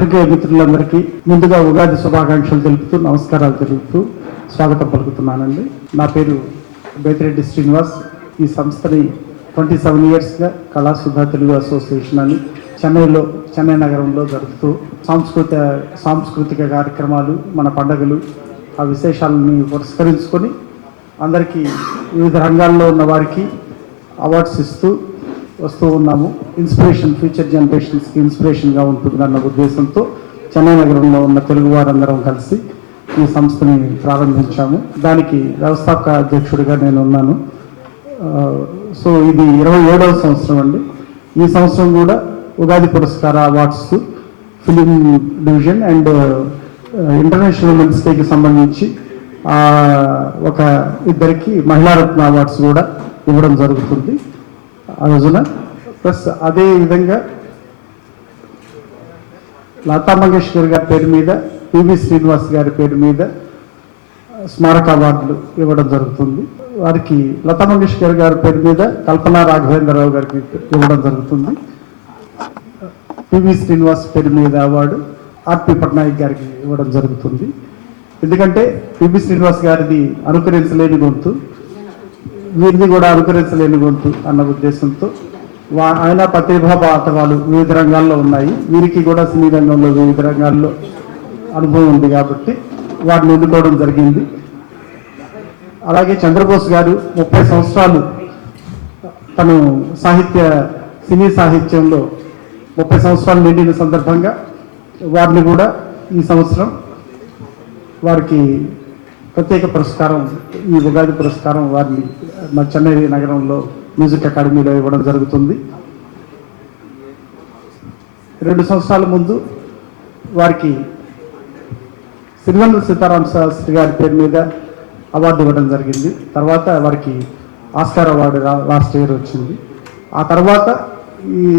పాత్రికేయ మిత్రులందరికీ ముందుగా ఉగాది శుభాకాంక్షలు తెలుపుతూ నమస్కారాలు తెలుపుతూ స్వాగతం పలుకుతున్నానండి. నా పేరు బేతిరెడ్డి శ్రీనివాస్. ఈ సంస్థని ట్వంటీ సెవెన్ ఇయర్స్గా కళాసుధా తెలుగు అసోసియేషన్ అని చెన్నైలో చెన్నై నగరంలో జరుపుతూ సాంస్కృతిక సాంస్కృతిక కార్యక్రమాలు మన పండగలు ఆ విశేషాలని పురస్కరించుకొని అందరికీ వివిధ రంగాల్లో ఉన్న వారికి అవార్డ్స్ ఇస్తూ వస్తూ ఉన్నాము. ఇన్స్పిరేషన్ ఫ్యూచర్ జనరేషన్స్కి ఇన్స్పిరేషన్గా ఉంటుందన్న ఉద్దేశంతో చెన్నై నగరంలో ఉన్న తెలుగు వారందరం కలిసి ఈ సంస్థని ప్రారంభించాము. దానికి వ్యవస్థాపక అధ్యక్షుడిగా నేను ఉన్నాను సో ఇది ఇరవై ఏడవ సంవత్సరం అండి. ఈ సంవత్సరం కూడా Ugadi Puraskara awards film division and international women's డేకి సంబంధించి ఒక ఇద్దరికి మహిళారత్న అవార్డ్స్ కూడా ఇవ్వడం జరుగుతుంది. ఆ రోజున. ప్లస్ అదే విధంగా లతా మంగేష్కర్ గారి పేరు మీద పివి శ్రీనివాస్ గారి పేరు మీద స్మారక అవార్డులు ఇవ్వడం జరుగుతుంది. వారికి లతా మంగేష్కర్ గారి పేరు మీద కల్పన రాఘవేంద్రరావు గారికి ఇవ్వడం జరుగుతుంది. పివి శ్రీనివాస్ పేరు మీద అవార్డు ఆర్పి పట్నాయక్ గారికి ఇవ్వడం జరుగుతుంది. ఎందుకంటే పివి శ్రీనివాస్ గారిది అనుకరించలేని గొంతు. వీరిని కూడా అనుకరించలేని గొంతు అన్న ఉద్దేశంతో వా- ఆయన ప్రతిభా పాఠవాలు వివిధ రంగాల్లో ఉన్నాయి. వీరికి కూడా సినీ రంగంలో వివిధ రంగాల్లో అనుభవం ఉంది కాబట్టి వాటిని ఎన్నుకోవడం జరిగింది. అలాగే చంద్రబోస్ గారు ముప్పై సంవత్సరాలు తను సాహిత్య సినీ సాహిత్యంలో ముప్పై సంవత్సరాలు నిండిన సందర్భంగా వారిని కూడా ఈ సంవత్సరం వారికి ప్రత్యేక పురస్కారం ఈ ఉగాది పురస్కారం వారిని మా చెన్నై నగరంలో మ్యూజిక్ అకాడమీలో ఇవ్వడం జరుగుతుంది. రెండు సంవత్సరాల ముందు వారికి సిరివెన్నెల సీతారాం శాస్త్రి గారి పేరు మీద అవార్డు ఇవ్వడం జరిగింది. తర్వాత వారికి ఆస్కార్ అవార్డు లాస్ట్ ఇయర్ వచ్చింది. ఆ తర్వాత ఈ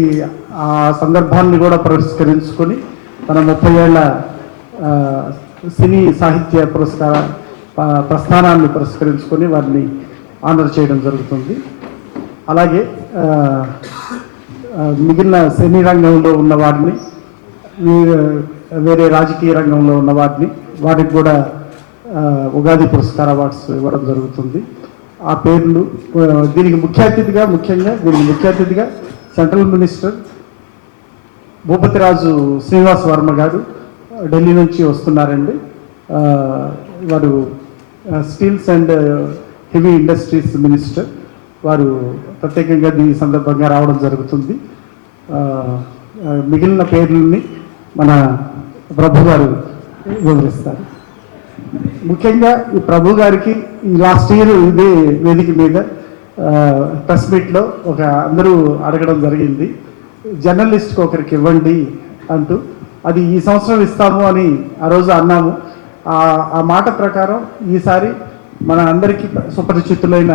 ఆ సందర్భాన్ని కూడా పురస్కరించుకొని తన ముప్పై ఏళ్ళ సినీ సాహిత్య పురస్కార ప్రస్థానాన్ని పురస్కరించుకొని వారిని ఆనర్ చేయడం జరుగుతుంది. అలాగే మిగిలిన సినీ రంగంలో ఉన్న వారిని వేరే రాజకీయ రంగంలో ఉన్న వారిని వారికి కూడా ఉగాది పురస్కార అవార్డ్స్ ఇవ్వడం జరుగుతుంది. ఆ పేర్లు దీనికి ముఖ్య అతిథిగా ముఖ్యంగా దీనికి ముఖ్య అతిథిగా సెంట్రల్ మినిస్టర్ భూపతిరాజు శ్రీనివాస్ వర్మ గారు ఢిల్లీ నుంచి వస్తున్నారండి. వారు steels and heavy industries minister వారు ప్రత్యేకంగా దీని సందర్భంగా రావడం జరుగుతుంది. Uh, uh, మిగిలిన పేర్లని మన ప్రభు గారు వివరిస్తారు. ముఖ్యంగా ఈ ప్రభు గారికి ఈ లాస్ట్ ఇయర్ ఇదే వేదిక మీద uh, ప్రెస్ మీట్లో ఒక అందరూ అడగడం జరిగింది. జర్నలిస్ట్కి ఒకరికి ఇవ్వండి అంటూ. అది ఈ సంవత్సరం ఇస్తాము అని ఆ రోజు అన్నాము. ఆ మాట ప్రకారం ఈసారి మన అందరికీ సుపరిచితులైన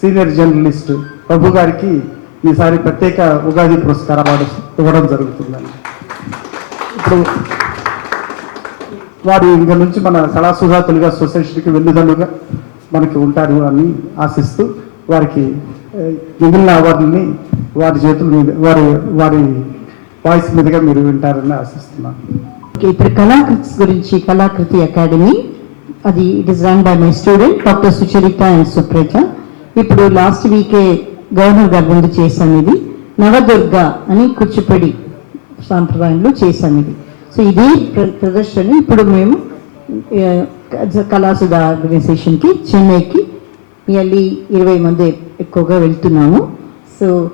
సీనియర్ జర్నలిస్ట్ ప్రభు గారికి ఈసారి ప్రత్యేక ఉగాది పురస్కార అవార్డు ఇవ్వడం జరుగుతుందండి. ఇప్పుడు వారు ఇంక నుంచి మన కళాసుధాతులుగా సొసైటీకి వెన్నుదలుగా మనకి ఉంటారు అని ఆశిస్తూ వారికి మిగిలిన అవార్డుని వారి చేతుల మీద వారి వారి వాయిస్ మీదుగా మీరు వింటారని ఆశిస్తున్నాను. ఇప్పుడు కళాకృతి గురించి కళాకృతి అకాడమీ అది it is run by my student doctor Sucharita and Supraja ఇప్పుడు లాస్ట్ వీకే గవర్నర్ గారు ముందు చేశాను ఇది. నవదుర్గ అని కూచిపడి సాంప్రదాయంలో చేశాను ఇది. సో ఇదే ప్ర- ప్రదర్శన. ఇప్పుడు మేము కళాసుధ ఆర్గనైజేషన్కి చెన్నైకి నియర్లీ ఇరవై మంది ఎక్కువగా వెళ్తున్నాము. సో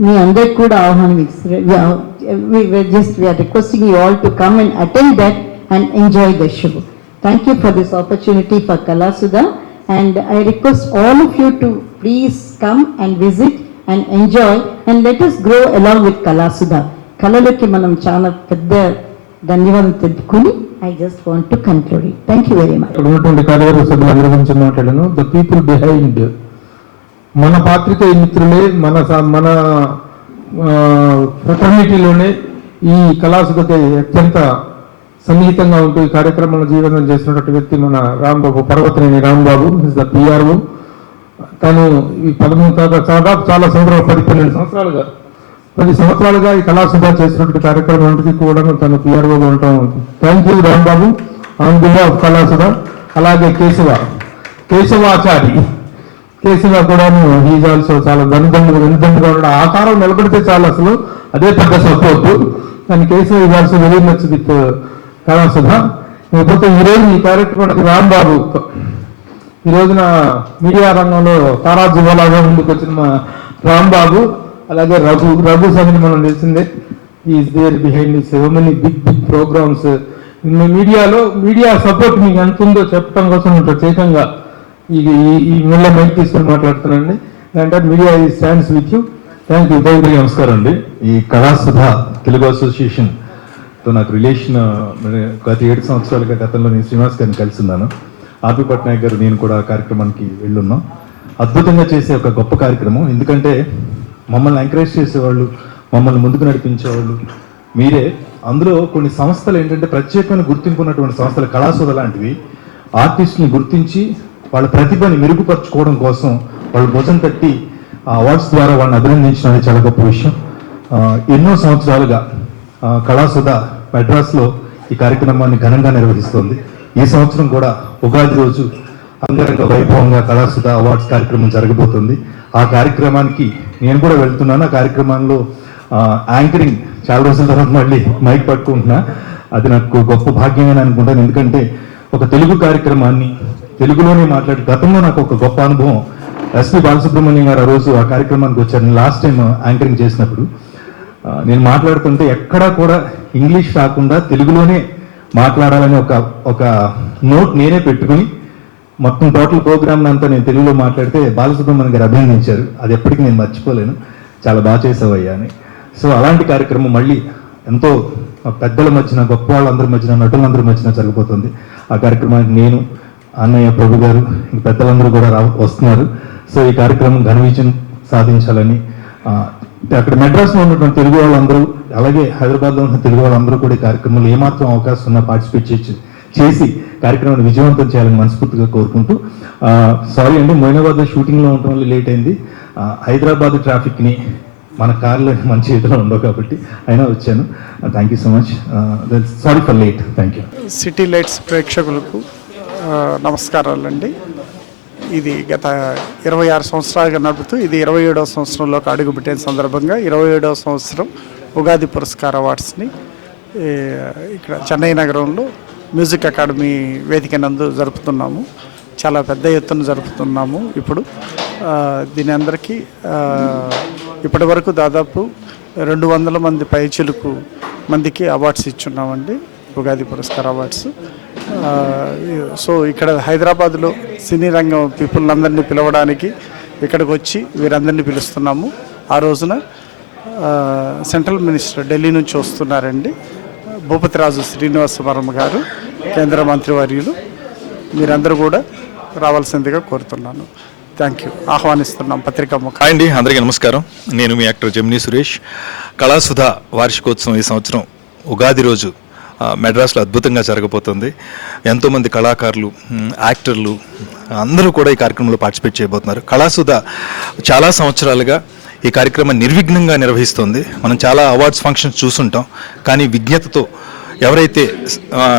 మీ అందరికి కూడా ఆహ్వానం we were just we are requesting you all to come and attend that and enjoy the show. Thank you for this opportunity for Kalasuda and I request all of you to please come and visit and enjoy and let us grow along with Kalasuda. కళలకి మనం చాలా పెద్ద ధన్యవాదం తెలుపుకుని I just want to conclude thank you very much ఇక్కడ ఉన్నటువంటి కార్యవర్గ సభ్యుల గురించి మాట్లాడాను. ద పీపుల్ బిహైండ్ మన పాత్రికేయ మిత్రులే మన మన ఫ్రటర్నిటీలోనే ఈ కళాసుగతి అత్యంత సన్నిహితంగా ఉంటూ ఈ కార్యక్రమంలో జీవనం చేసినటువంటి వ్యక్తి మన Rambabu Parvataneni Rambabu is the PRO తను ఈ పదమూడు దాదాపు చాలా సంవత్సరాలు పది పన్నెండు సంవత్సరాలుగా పది సంవత్సరాలుగా ఈ కళాసుధ చేసినటువంటి కార్యక్రమానికి కూడా తను పిఆర్ఓగా ఉంటాం thank you Rambabu. On behalf Kalasudha అలాగే కేశవ కేశవాచారి. కేసీఆర్ కూడా హీజ్ ఆల్సో చాలా వెనుదండు వెనుదండుగా ఉన్నాడు ఆకారం నిలబడితే చాలు అసలు. అదే పెద్ద సపోర్ట్. కానీ KCR is also very much with Kalasudha లేకపోతే ఈరోజు ఈ కార్యక్రమానికి రాంబాబు. ఈ రోజున మీడియా రంగంలో తారాజువలాగా ముందుకు వచ్చిన మా రాంబాబు అలాగే రఘు రఘు సంగతి మనం తెలిసిందే. Is there behind so many big big programmes మీడియాలో మీడియా సపోర్ట్ మీకు ఎంత ఉందో చెప్పడం కోసం ప్రత్యేకంగా ఈ ఈ- ఈ మైక్ తీసుకొని మాట్లాడుతున్నానండి. అంటే మీడియా ఈ stands with you thank you thank you నమస్కారం అండి. ఈ కళాసుధ తెలుగు అసోసియేషన్తో నాకు రిలేషన్ గత ఏడు సంవత్సరాలుగా గతంలో నేను శ్రీనివాస్ గారిని కలిసి ఉన్నాను. ఆర్పి పట్నాయక్ గారు నేను కూడా కార్యక్రమానికి వెళ్ళున్నాం. అద్భుతంగా చేసే ఒక గొప్ప కార్యక్రమం. ఎందుకంటే మమ్మల్ని ఎంకరేజ్ చేసేవాళ్ళు మమ్మల్ని ముందుకు నడిపించేవాళ్ళు మీరే. అందులో కొన్ని సంస్థలు ఏంటంటే ప్రత్యేకమైన గుర్తింపు ఉన్నటువంటి సంస్థలు కళాసుధ లాంటివి. ఆర్టిస్ట్ని గుర్తించి వాళ్ళ ప్రతిభని మెరుగుపరచుకోవడం కోసం వాళ్ళు భుజం తట్టి అవార్డ్స్ ద్వారా వాళ్ళని అభినందించడం అనేది చాలా గొప్ప విషయం. ఎన్నో సంవత్సరాలుగా కళాసుధ మెడ్రాస్లో ఈ కార్యక్రమాన్ని ఘనంగా నిర్వహిస్తోంది. ఈ సంవత్సరం కూడా ఉగాది రోజు అంగరంగ వైభవంగా కళాసుధ అవార్డ్స్ కార్యక్రమం జరగబోతుంది. ఆ కార్యక్రమానికి నేను కూడా వెళ్తున్నాను. ఆ కార్యక్రమంలో యాంకరింగ్ చాలా రోజుల తర్వాత మళ్ళీ మైక్ పట్టుకుంటున్నా. అది నాకు గొప్ప భాగ్యమే అనుకుంటాను. ఎందుకంటే ఒక తెలుగు కార్యక్రమాన్ని తెలుగులోనే మాట్లాడి గతంలో నాకు ఒక గొప్ప అనుభవం. ఎస్పి బాలసుబ్రహ్మణ్యం గారు ఆ రోజు ఆ కార్యక్రమానికి వచ్చారు. లాస్ట్ టైం యాంకరింగ్ చేసినప్పుడు. Uh, నేను మాట్లాడుతుంటే ఎక్కడా కూడా ఇంగ్లీష్ రాకుండా తెలుగులోనే మాట్లాడాలని ఒక ఒక నోట్ నేనే పెట్టుకుని మొత్తం టోటల్ ప్రోగ్రామ్ అంతా నేను తెలుగులో మాట్లాడితే బాలసుబ్రహ్మణ్యం గారు అభినందించారు. అది ఎప్పటికీ నేను మర్చిపోలేను. చాలా బాగా చేసావయ్యా అని. సో అలాంటి కార్యక్రమం మళ్ళీ ఎంతో పెద్దల మధ్యన గొప్ప వాళ్ళందరి మధ్యన నటులందరి మధ్యన జరగబోతుంది. ఆ కార్యక్రమానికి నేను అన్నయ్య ప్రభు గారు పెద్దలందరూ కూడా రా వస్తున్నారు. సో ఈ కార్యక్రమం ఘన విజయం సాధించాలని అక్కడ మెడ్రాస్లో ఉన్నటువంటి తెలుగు వాళ్ళందరూ అలాగే హైదరాబాద్లో ఉన్న తెలుగు వాళ్ళందరూ కూడా ఈ కార్యక్రమంలో ఏమాత్రం అవకాశం ఉన్నా పార్టిసిపేట్ చేసి చేసి కార్యక్రమాన్ని విజయవంతం చేయాలని మనస్ఫూర్తిగా కోరుకుంటూ సారీ అండి మొయినాబాద్లో షూటింగ్లో ఉండటం వల్ల లేట్ అయింది. హైదరాబాద్ ట్రాఫిక్ని మన కార్లో మన చేతిలో ఉండవు కాబట్టి అయినా వచ్చాను. Thank you so much. Sorry for late. Thank you city lights ప్రేక్షకులకు నమస్కారాలండి. ఇది గత ఇరవై ఆరు సంవత్సరాలుగా నడుపుతూ ఇది ఇరవై ఏడవ సంవత్సరంలోకి అడుగుపెట్టిన సందర్భంగా ఇరవై ఏడవ సంవత్సరం ఉగాది పురస్కార అవార్డ్స్ని ఇక్కడ చెన్నై నగరంలో మ్యూజిక్ అకాడమీ వేదిక నందు జరుపుతున్నాము. చాలా పెద్ద ఎత్తున జరుపుతున్నాము ఇప్పుడు. దీని అందరికీ ఇప్పటి వరకు దాదాపు రెండు వందల మంది పైచులకు మందికి అవార్డ్స్ ఇచ్చున్నామండి. ఉగాది పురస్కార్ అవార్డ్స్ సో ఇక్కడ హైదరాబాద్లో సినీ రంగం పీపుల్ అందరినీ పిలవడానికి ఇక్కడికి వచ్చి వీరందరినీ పిలుస్తున్నాము. ఆ రోజున సెంట్రల్ మినిస్టర్ ఢిల్లీ నుంచి వస్తున్నారండి. భూపతిరాజు శ్రీనివాస వర్మ గారు కేంద్ర మంత్రివర్యులు. మీరందరూ కూడా రావాల్సిందిగా కోరుతున్నాను. Thank you. ఆహ్వానిస్తున్నాం పత్రికా ముఖ అండి అందరికీ నమస్కారం. నేను మీ యాక్టర్ జమినీ సురేష్. కళాసుధ వార్షికోత్సవం ఈ సంవత్సరం ఉగాది రోజు మెడ్రాస్లో అద్భుతంగా జరగబోతుంది. ఎంతోమంది కళాకారులు యాక్టర్లు అందరూ కూడా ఈ కార్యక్రమంలో పార్టిసిపేట్ చేయబోతున్నారు. కళాసుధ చాలా సంవత్సరాలుగా ఈ కార్యక్రమం నిర్విఘ్నంగా నిర్వహిస్తుంది. మనం చాలా అవార్డ్స్ ఫంక్షన్స్ చూసుంటాం. కానీ విజ్ఞతతో ఎవరైతే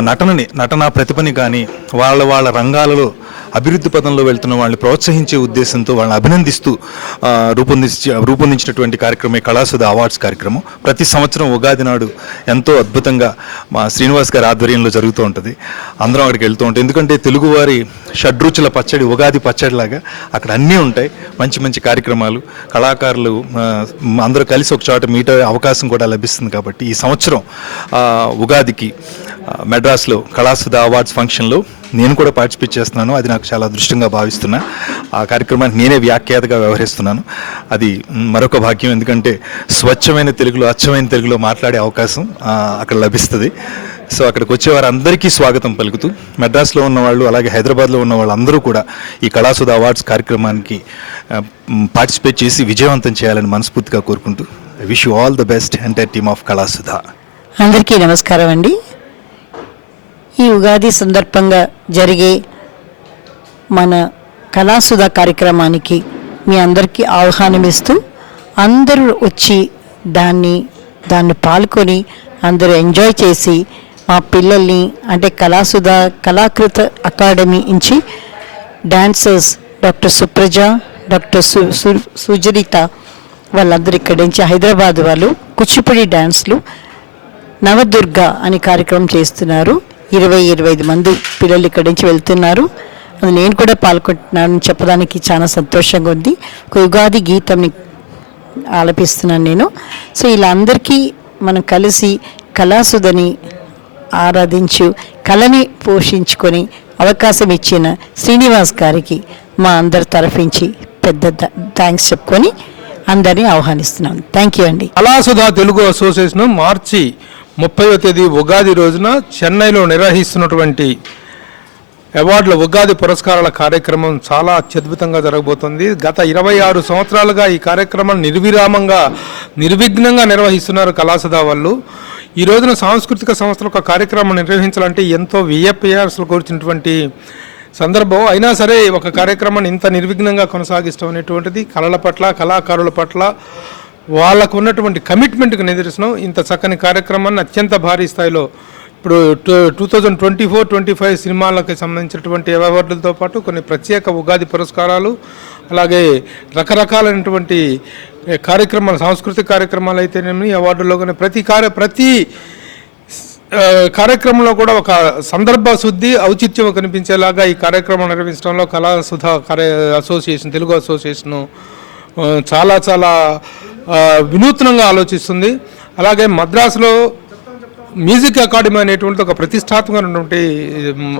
నటనని నటనా ప్రతిభని కానీ వాళ్ళ వాళ్ళ రంగాలలో అభివృద్ధి పదంలో వెళ్తున్న వాళ్ళని ప్రోత్సహించే ఉద్దేశంతో వాళ్ళని అభినందిస్తూ రూపొందించ రూపొందించి రూపొందించినటువంటి కార్యక్రమే కళాసుధ అవార్డ్స్ కార్యక్రమం ప్రతి సంవత్సరం ఉగాది నాడు ఎంతో అద్భుతంగా మా శ్రీనివాస్ గారి ఆధ్వర్యంలో జరుగుతూ ఉంటుంది. అందరం అక్కడికి వెళ్తూ ఉంటాం. ఎందుకంటే తెలుగువారి షడ్రుచుల పచ్చడి ఉగాది పచ్చడిలాగా అక్కడ అన్నీ ఉంటాయి. మంచి మంచి కార్యక్రమాలు కళాకారులు అందరూ కలిసి ఒక చోట మీట్ అవకాశం కూడా లభిస్తుంది కాబట్టి ఈ సంవత్సరం ఉగాదికి మెడ్రాస్లో కళాసుధ అవార్డ్స్ ఫంక్షన్లో నేను కూడా పార్టిసిపేట్ చేస్తున్నాను. అది నాకు చాలా అదృష్టంగా భావిస్తున్నా. ఆ కార్యక్రమానికి నేనే వ్యాఖ్యాతగా వ్యవహరిస్తున్నాను. అది మరొక భాగ్యం. ఎందుకంటే స్వచ్ఛమైన తెలుగులో అచ్చమైన తెలుగులో మాట్లాడే అవకాశం అక్కడ లభిస్తుంది. సో అక్కడికి వచ్చే వారందరికీ స్వాగతం పలుకుతూ మెడ్రాస్లో ఉన్న వాళ్ళు అలాగే హైదరాబాద్లో ఉన్న వాళ్ళందరూ కూడా ఈ కళాసుధ అవార్డ్స్ కార్యక్రమానికి పార్టిసిపేట్ చేసి విజయవంతం చేయాలని మనస్ఫూర్తిగా కోరుకుంటూ wish you all the best entire team of Kalasudha. అందరికీ నమస్కారం అండి. ఈ ఉగాది సందర్భంగా జరిగే మన కళాసుధ కార్యక్రమానికి మీ అందరికీ ఆహ్వానం ఇస్తూ అందరూ వచ్చి దాన్ని దాన్ని పాల్గొని అందరూ ఎంజాయ్ చేసి మా పిల్లల్ని అంటే కళాసుధ కళాకృత అకాడమీ నుంచి డాన్సర్స్ డాక్టర్ సుప్రజ డాక్టర్ సు సు- సుజరిత వాళ్ళందరూ ఇక్కడి నుంచి హైదరాబాద్ వాళ్ళు కూచిపూడి డ్యాన్స్లు నవదుర్గ అనే కార్యక్రమం చేస్తున్నారు. ఇరవై ఇరవై ఐదు మంది పిల్లలు ఇక్కడి నుంచి వెళ్తున్నారు. అది నేను కూడా పాల్గొంటున్నాను చెప్పడానికి చాలా సంతోషంగా ఉంది. ఒక ఉగాది గీతంని ఆలపిస్తున్నాను నేను. సో ఇలా అందరికీ మనం కలిసి కళాసుధని ఆరాధించు కళని పోషించుకొని అవకాశం ఇచ్చిన శ్రీనివాస్ గారికి మా అందరి తరఫించి పెద్ద థ్యాంక్స్ చెప్పుకొని అందరినీ ఆహ్వానిస్తున్నాను థ్యాంక్ యూ అండి. కళాసుధ తెలుగు అసోసియేషన్ మార్చి ముప్పైవ తేదీ ఉగాది రోజున చెన్నైలో నిర్వహిస్తున్నటువంటి అవార్డుల ఉగాది పురస్కారాల కార్యక్రమం చాలా అత్యద్భుతంగా జరగబోతుంది. గత ఇరవై ఆరు సంవత్సరాలుగా ఈ కార్యక్రమం నిర్విరామంగా నిర్విఘ్నంగా నిర్వహిస్తున్నారు కళాసదా వాళ్ళు ఈ రోజున సాంస్కృతిక సంస్థలు ఒక కార్యక్రమం నిర్వహించాలంటే ఎంతో వియ్యప్యాల్సి కూర్చున్నటువంటి సందర్భం. అయినా సరే ఒక కార్యక్రమాన్ని ఇంత నిర్విఘ్నంగా కొనసాగిస్తాం అనేటువంటిది కళల పట్ల కళాకారుల పట్ల వాళ్ళకు ఉన్నటువంటి కమిట్మెంట్కి నిదర్శనం. ఇంత చక్కని కార్యక్రమాన్ని అత్యంత భారీ స్థాయిలో ఇప్పుడు two thousand twenty four twenty five సినిమాలకు సంబంధించినటువంటి అవార్డులతో పాటు కొన్ని ప్రత్యేక ఉగాది పురస్కారాలు అలాగే రకరకాలైనటువంటి కార్యక్రమాలు సాంస్కృతిక కార్యక్రమాలు అయితేనేమి అవార్డుల్లో కానీ ప్రతి కార్య ప్రతి కార్యక్రమంలో కూడా ఒక సందర్భ శుద్ధి ఔచిత్యం కనిపించేలాగా ఈ కార్యక్రమం నిర్వహించడంలో కళాసుధ కార్య అసోసియేషన్ తెలుగు అసోసియేషను చాలా చాలా వినూత్నంగా ఆలోచిస్తుంది. అలాగే మద్రాసులో మ్యూజిక్ అకాడమీ అనేటువంటి ఒక ప్రతిష్టాత్మకమైనటువంటి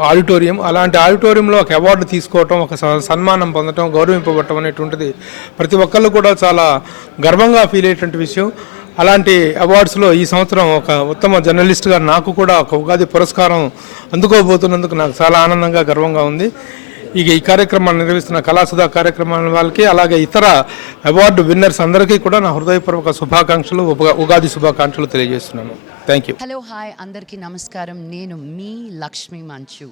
ఆడిటోరియం. అలాంటి ఆడిటోరియంలో ఒక అవార్డు తీసుకోవటం ఒక సన్మానం పొందటం గౌరవింపబడటం అనేటువంటిది ప్రతి ఒక్కళ్ళు కూడా చాలా గర్వంగా ఫీల్ అయ్యేటువంటి విషయం. అలాంటి అవార్డ్స్లో ఈ సంవత్సరం ఒక ఉత్తమ జర్నలిస్ట్గా నాకు కూడా ఒక ఉగాది పురస్కారం అందుకోబోతున్నందుకు నాకు చాలా ఆనందంగా గర్వంగా ఉంది. ఇక ఈ కార్యక్రమాన్ని నిర్వహిస్తున్న కళాసుధా కార్యక్రమాల వాళ్ళకి అలాగే ఇతర అవార్డు విన్నర్స్ అందరికీ కూడా నా హృదయపూర్వక శుభాకాంక్షలు ఉగా- ఉగాది శుభాకాంక్షలు తెలియజేస్తున్నాను. థ్యాంక్ యూ హలో హాయ్ అందరికీ నమస్కారం. నేను మీ Lakshmi Manchu.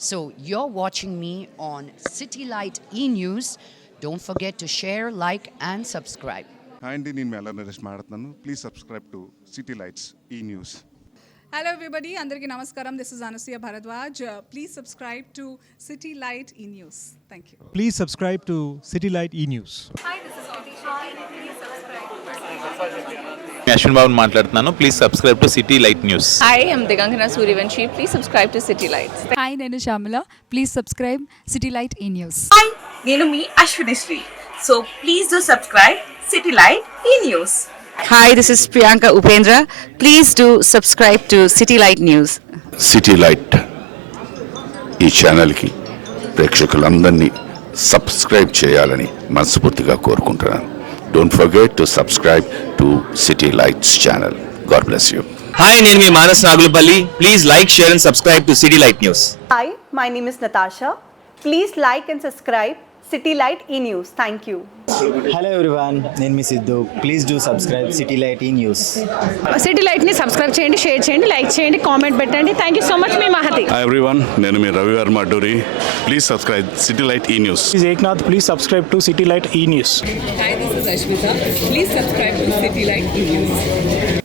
So you're watching me on City Light E News don't forget to share like and subscribe hi అండి. నేను మెల్ల నరేష్ మాట్లాడుతున్నాను. Please subscribe to City Lights E News hello everybody అందరికీ నమస్కారం. This is Anasuya Bharadwaj please subscribe to City Light E News thank you Please subscribe to City Light E News. Ashwin Babu మాట్లాడుతున్నాను. Please subscribe to City Light News hi I'm Digangana Suryavanshi please subscribe to City Lights hi నేను Shyamala please subscribe City Light E News hi నేను మీ Ashwini Sri. So please do subscribe City Light E News hi this is Priyanka Upendra please do subscribe to City Light News City Light E ఛానల్కి ప్రేక్షకులందరినీ subscribe చేయాలని మనస్ఫూర్తిగా కోరుకుంటున్నాను. Don't forget to subscribe to City Lights channel God bless you hi నేను మీ Manas Nagulapalli. Please like share and subscribe to City Light News hi my name is Natasha please like and subscribe City Light E News. Thank you Hello everyone, నేను మీ Siddhu. Please do subscribe City Light E News City లైట్ని subscribe చేయండి share చేయండి like చేయండి comment పెట్టండి. Thank you so much మీ Mahathi. Hi everyone నేను మీ Ravi Varma Adduri. Please subscribe City Light E News please Eknath please subscribe to City Light E News